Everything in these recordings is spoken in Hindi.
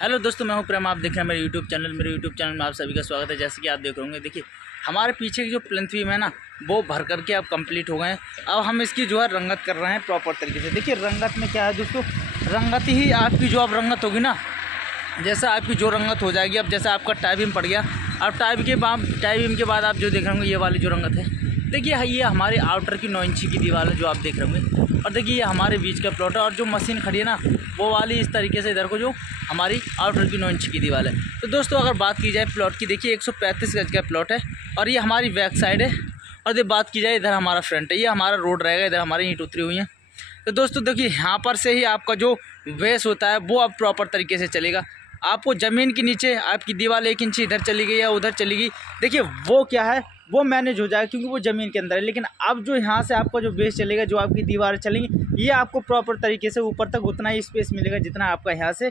हेलो दोस्तों, मैं हूं प्रेम। आप देख रहे हैं मेरे यूट्यूब चैनल में आप सभी का स्वागत है। जैसे कि आप देख रहे होंगे, देखिए हमारे पीछे की जो प्लिंथ बीम है ना, वो भर करके अब कंप्लीट हो गए हैं। अब हम इसकी जो है रंगत कर रहे हैं प्रॉपर तरीके से। देखिए रंगत में क्या है दोस्तों, रंगत ही आपकी जो अब रंगत होगी ना, जैसा आपकी जो रंगत हो जाएगी। अब जैसा आपका टाई बीम पड़ गया, अब टाई बीम के बाद आप जो देख रहे होंगे, ये वाली जो रंगत है, देखिए ये हमारी आउटर की 9 इंची की दीवार है जो आप देख रहे होंगे। और देखिए ये हमारे बीच का प्लॉट है, और जो मशीन खड़ी है ना, वो वाली इस तरीके से इधर को जो हमारी आउटर की 9 इंच की दीवार है। तो दोस्तों अगर बात की जाए प्लॉट की, देखिए 135 गज का प्लॉट है, और ये हमारी बैक साइड है। और जब बात की जाए इधर हमारा फ्रंट है, ये हमारा रोड रहेगा, इधर हमारी ईंट उतरी हुई है। तो दोस्तों देखिए यहाँ पर से ही आपका जो बेस होता है वो अब प्रॉपर तरीके से चलेगा। आपको ज़मीन के नीचे आपकी दीवार 1 इंच इधर चली गई या उधर चली गई, देखिए वो क्या है, वो मैनेज हो जाएगा क्योंकि वो ज़मीन के अंदर है। लेकिन अब जो यहाँ से आपका जो बेस चलेगा, जो आपकी दीवारें चलेंगी, ये आपको प्रॉपर तरीके से ऊपर तक उतना ही स्पेस मिलेगा जितना आपका यहाँ से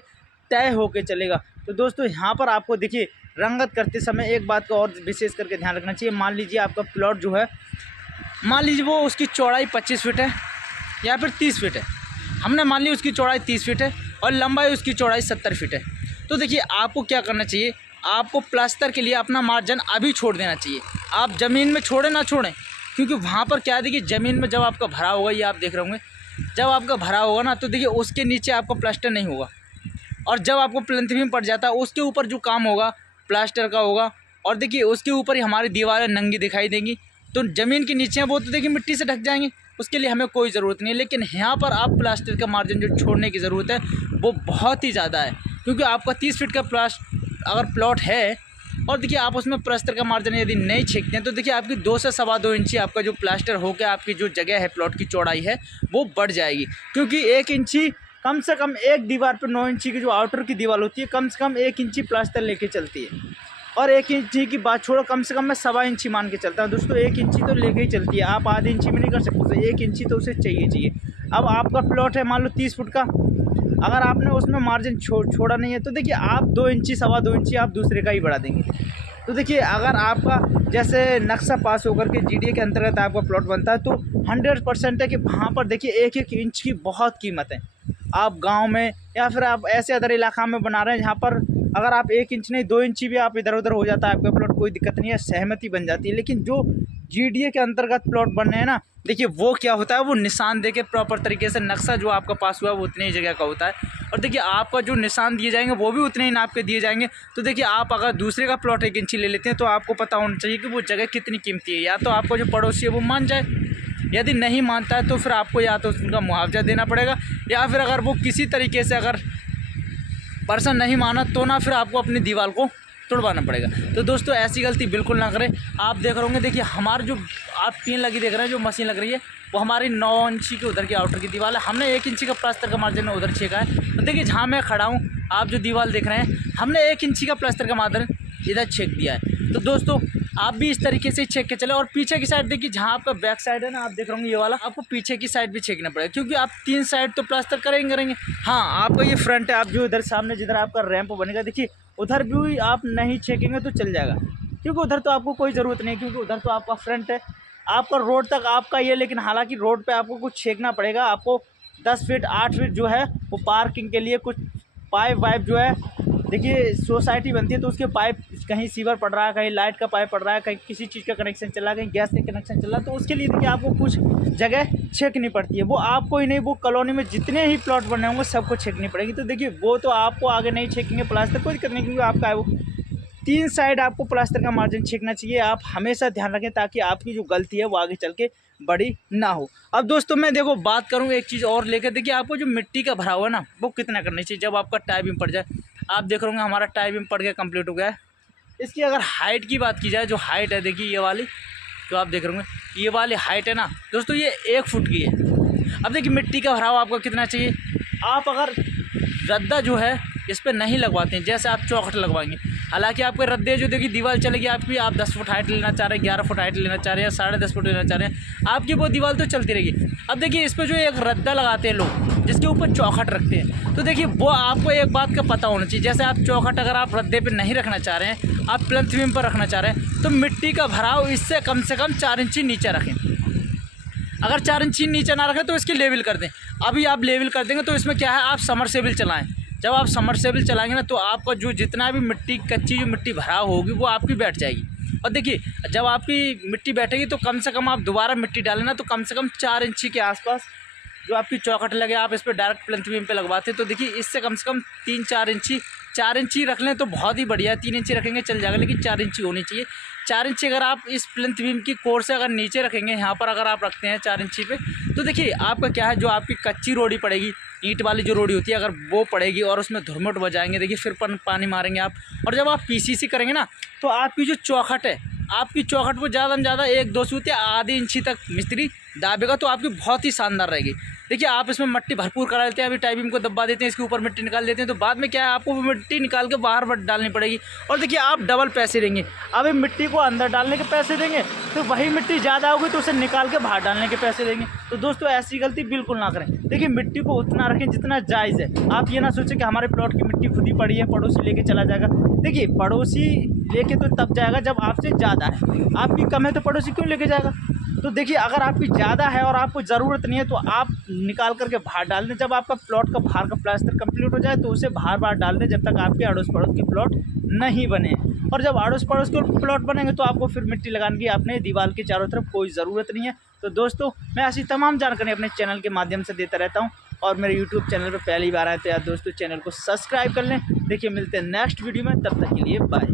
तय होके चलेगा। तो दोस्तों यहाँ पर आपको देखिए रंगत करते समय एक बात का और विशेष करके ध्यान रखना चाहिए। मान लीजिए आपका प्लॉट जो है, मान लीजिए वो उसकी चौड़ाई 25 फीट है या फिर 30 फीट है। हमने मान ली उसकी चौड़ाई 30 फीट है और लंबाई उसकी चौड़ाई 70 फीट है। तो देखिए आपको क्या करना चाहिए, आपको प्लास्टर के लिए अपना मार्जिन अभी छोड़ देना चाहिए। आप ज़मीन में छोड़ें ना छोड़ें, क्योंकि वहाँ पर क्या है, देखिए ज़मीन में जब आपका भरा होगा, ये आप देख रहे होंगे, जब आपका भरा होगा ना, तो देखिए उसके नीचे आपका प्लास्टर नहीं होगा। और जब आपको प्लिंथ बीम पड़ जाता है, उसके ऊपर जो काम होगा प्लास्टर का होगा। और देखिए उसके ऊपर ही हमारी दीवारें नंगी दिखाई देंगी। तो ज़मीन के नीचे वो तो देखिए मिट्टी से ढक जाएंगे, उसके लिए हमें कोई ज़रूरत नहीं है। लेकिन यहाँ पर आप प्लास्टर का मार्जिन जो छोड़ने की ज़रूरत है वो बहुत ही ज़्यादा है, क्योंकि आपका 30 फीट का अगर प्लॉट है, और देखिए आप उसमें प्लास्टर का मार्जिन यदि नहीं छींकते हैं, तो देखिए आपकी 2 से 2.25 इंची आपका जो प्लास्टर होकर आपकी जो जगह है, प्लॉट की चौड़ाई है, वो बढ़ जाएगी। क्योंकि 1 इंची कम से कम एक दीवार पर 9 इंची की जो आउटर की दीवार होती है, कम से कम 1 इंची प्लास्टर लेके चलती है। और 1 इंची की बात छोड़ो, कम से कम मैं 1.25 इंची मान के चलता हूँ दोस्तों। 1 इंची तो लेके ही चलती है, आप आधे इंची में नहीं कर सकते, तो 1 इंची तो उसे चाहिए। अब आपका प्लॉट है मान लो 30 फुट का, अगर आपने उसमें मार्जिन छोड़ा नहीं है, तो देखिए आप 2 इंची 2.25 इंची आप दूसरे का ही बढ़ा देंगे। तो देखिए अगर आपका जैसे नक्शा पास होकर के GDA के अंतर्गत आपका प्लॉट बनता है, तो 100% है कि वहाँ पर देखिए 1-1 इंच की बहुत कीमत है। आप गांव में या फिर आप ऐसे अदर इलाका में बना रहे हैं जहाँ पर अगर आप 1 इंच नहीं 2 इंची भी आप इधर उधर हो जाता है आपका प्लॉट, कोई दिक्कत नहीं है, सहमति बन जाती है। लेकिन जो GDA के अंतर्गत प्लॉट बन रहे हैं ना, देखिए वो क्या होता है, वो निशान दे के प्रॉपर तरीके से नक्शा जो आपका पास हुआ है वो उतनी ही जगह का होता है। और देखिए आपका जो निशान दिए जाएंगे वो भी उतने ही नाप के दिए जाएंगे। तो देखिए आप अगर दूसरे का प्लॉट 1 इंची ले लेते हैं, तो आपको पता होना चाहिए कि वो जगह कितनी कीमती है। या तो आपको जो पड़ोसी है वो मान जाए, यदि नहीं मानता है तो फिर आपको या तो उनका मुआवजा देना पड़ेगा, या फिर अगर वो किसी तरीके से अगर पर्सन नहीं माना, तो ना फिर आपको अपनी दीवार को तोड़वाना पड़ेगा। तो दोस्तों ऐसी गलती बिल्कुल ना करें। आप देख रहे होंगे, देखिए हमारे जो आप टीन लगी देख रहे हैं, जो मशीन लग रही है, वो हमारी 9 इंची की उधर की आउटर की दीवार है। हमने 1 इंची का प्लास्टर का मार्जिन उधर छेका है। तो देखिए जहाँ मैं खड़ा हूँ, आप जो दीवार देख रहे हैं, हमने 1 इंची का प्लास्टर का मार्जिन इधर छेक दिया है। तो दोस्तों आप भी इस तरीके से छेक के चले। और पीछे की साइड देखिए, जहाँ आपका बैक साइड है ना, आप देख रहे होंगे ये वाला, आपको पीछे की साइड भी छेकना पड़ेगा, क्योंकि आप 3 साइड तो प्लास्टर करेंगे। हाँ, आपका ये फ्रंट है, आप जो इधर सामने जिधर आपका रैंप बनेगा, देखिए उधर भी आप नहीं छेकेंगे तो चल जाएगा, क्योंकि उधर तो आपको कोई ज़रूरत नहीं है, क्योंकि उधर तो आपका फ्रंट है, आपका रोड तक आपका ये। लेकिन हालांकि रोड पे आपको कुछ छेकना पड़ेगा। आपको 10 फीट 8 फीट जो है वो पार्किंग के लिए कुछ पाइप वाइप जो है, देखिए सोसाइटी बनती है तो उसके पाइप, कहीं सीवर पड़ रहा है, कहीं लाइट का पाइप पड़ रहा है, कहीं किसी चीज़ का कनेक्शन चल रहा है, कहीं गैस का कनेक्शन चल रहा है, तो उसके लिए देखिए आपको कुछ जगह छेकनी पड़ती है। वो आपको ही नहीं, वो कॉलोनी में जितने ही प्लॉट बने होंगे सबको छेकनी पड़ेगी। तो देखिए वो तो आपको आगे नहीं छेकेंगे प्लास्टर, कोई दिक्कत नहीं, क्योंकि आपका है वो 3 साइड आपको प्लास्टर का मार्जिन छेकना चाहिए। आप हमेशा ध्यान रखें ताकि आपकी जो गलती है वो आगे चल के बड़ी ना हो। अब दोस्तों मैं देखो बात करूँ एक चीज़ और लेकर, देखिए आपको जो मिट्टी का भरा हुआ है ना, वो कितना करना चाहिए जब आपका टाई बीम पड़ जाए। आप देख रहे होंगे हमारा टाई बीम पड़ गया, कंप्लीट हो गया है। इसकी अगर हाइट की बात की जाए, जो हाइट है देखिए ये वाली जो आप देख रहे होंगे, ये वाली हाइट है ना दोस्तों, ये 1 फुट की है। अब देखिए मिट्टी का भराव आपको कितना चाहिए। आप अगर रद्दा जो है इस पर नहीं लगवाते हैं, जैसे आप चौखट लगवाएंगे, हालांकि आपके रद्दे जो देखिए दीवार चलेगी आपकी, आप 10 फुट हाइट लेना चाह रहे हैं, 11 फुट हाइट लेना चाह रहे हैं, या 10.5 फुट लेना चाह रहे हैं, आपकी वो दीवार तो चलती रहेगी। अब देखिए इस पर जो एक रद्दा लगाते हैं लोग, जिसके ऊपर चौखट रखते हैं, तो देखिए वो आपको एक बात का पता होना चाहिए। जैसे आप चौखट अगर आप रद्दे पर नहीं रखना चाह रहे हैं, आप प्लिंथ बीम पर रखना चाह रहे हैं, तो मिट्टी का भराव इससे कम से कम 4 इंची नीचे रखें। अगर 4 इंची नीचे ना रखें तो इसकी लेवल कर दें। अभी आप लेवल कर देंगे तो इसमें क्या है, आप समरसेबल चलाएं। जब आप समरसेबल चलाएंगे ना तो आपका जो जितना भी मिट्टी कच्ची जो मिट्टी भराव होगी वो आपकी बैठ जाएगी। और देखिए जब आपकी मिट्टी बैठेगी तो कम से कम आप दोबारा मिट्टी डालें ना तो कम से कम 4 इंची के आसपास जो आपकी चौखट लगे, आप इस पर डायरेक्ट प्लिंथ बीम पे लगवाते हैं तो देखिए इससे कम से कम 4 इंची रख लें तो बहुत ही बढ़िया है। 3 इंची रखेंगे चल जाएगा, लेकिन 4 इंची होनी चाहिए। 4 इंची अगर आप इस प्लिंथ बीम की कोर से अगर नीचे रखेंगे, यहाँ पर अगर आप रखते हैं 4 इंची पे, तो देखिए आपका क्या है, जो आपकी कच्ची रोड़ी पड़ेगी, ईंट वाली जो रोड़ी होती है, अगर वो पड़ेगी और उसमें धुरमुट बजाएंगे, देखिए फिर पानी मारेंगे आप। और जब आप पीसीसी करेंगे ना तो आपकी जो चौखट है, आपकी चौखट को ज़्यादा से ज़्यादा 1-2 सूत या आधी इंची तक मिस्त्री दाबेगा तो आपकी बहुत ही शानदार रहेगी। देखिए आप इसमें मिट्टी भरपूर करा लेते हैं, अभी टाई बीम को दबा देते हैं, इसके ऊपर मिट्टी निकाल देते हैं, तो बाद में क्या है, आपको वो मिट्टी निकाल के बाहर डालनी पड़ेगी। और देखिए आप डबल पैसे देंगे। अब मिट्टी को अंदर डालने के पैसे देंगे तो वही मिट्टी ज़्यादा होगी तो उसे निकाल के बाहर डालने के पैसे देंगे। तो दोस्तों ऐसी गलती बिल्कुल ना करें। देखिए मिट्टी को उतना रखें जितना जायज़ है। आप ये ना सोचें कि हमारे प्लॉट की मिट्टी खुद ही पड़ी है, पड़ोसी लेके चला जाएगा। देखिए पड़ोसी लेके तो तब जाएगा जब आपसे ज़्यादा है, आपकी कम है तो पड़ोसी क्यों लेके जाएगा। तो देखिए अगर आपकी ज़्यादा है और आपको ज़रूरत नहीं है तो आप निकाल करके बाहर डाल दें। जब आपका प्लॉट का बाहर का प्लास्टर कंप्लीट हो जाए तो उसे बाहर डाल दें, जब तक आपके अड़ोस पड़ोस के प्लॉट नहीं बने। और जब अड़ोस पड़ोस के प्लॉट बनेंगे तो आपको फिर मिट्टी लगाने की अपने दीवार के चारों तरफ कोई ज़रूरत नहीं है। तो दोस्तों मैं ऐसी तमाम जानकारी अपने चैनल के माध्यम से देता रहता हूँ, और मेरे यूट्यूब चैनल पर पहली बार आए तो यार दोस्तों चैनल को सब्सक्राइब कर लें। देखिए मिलते हैं नेक्स्ट वीडियो में, तब तक के लिए बाय।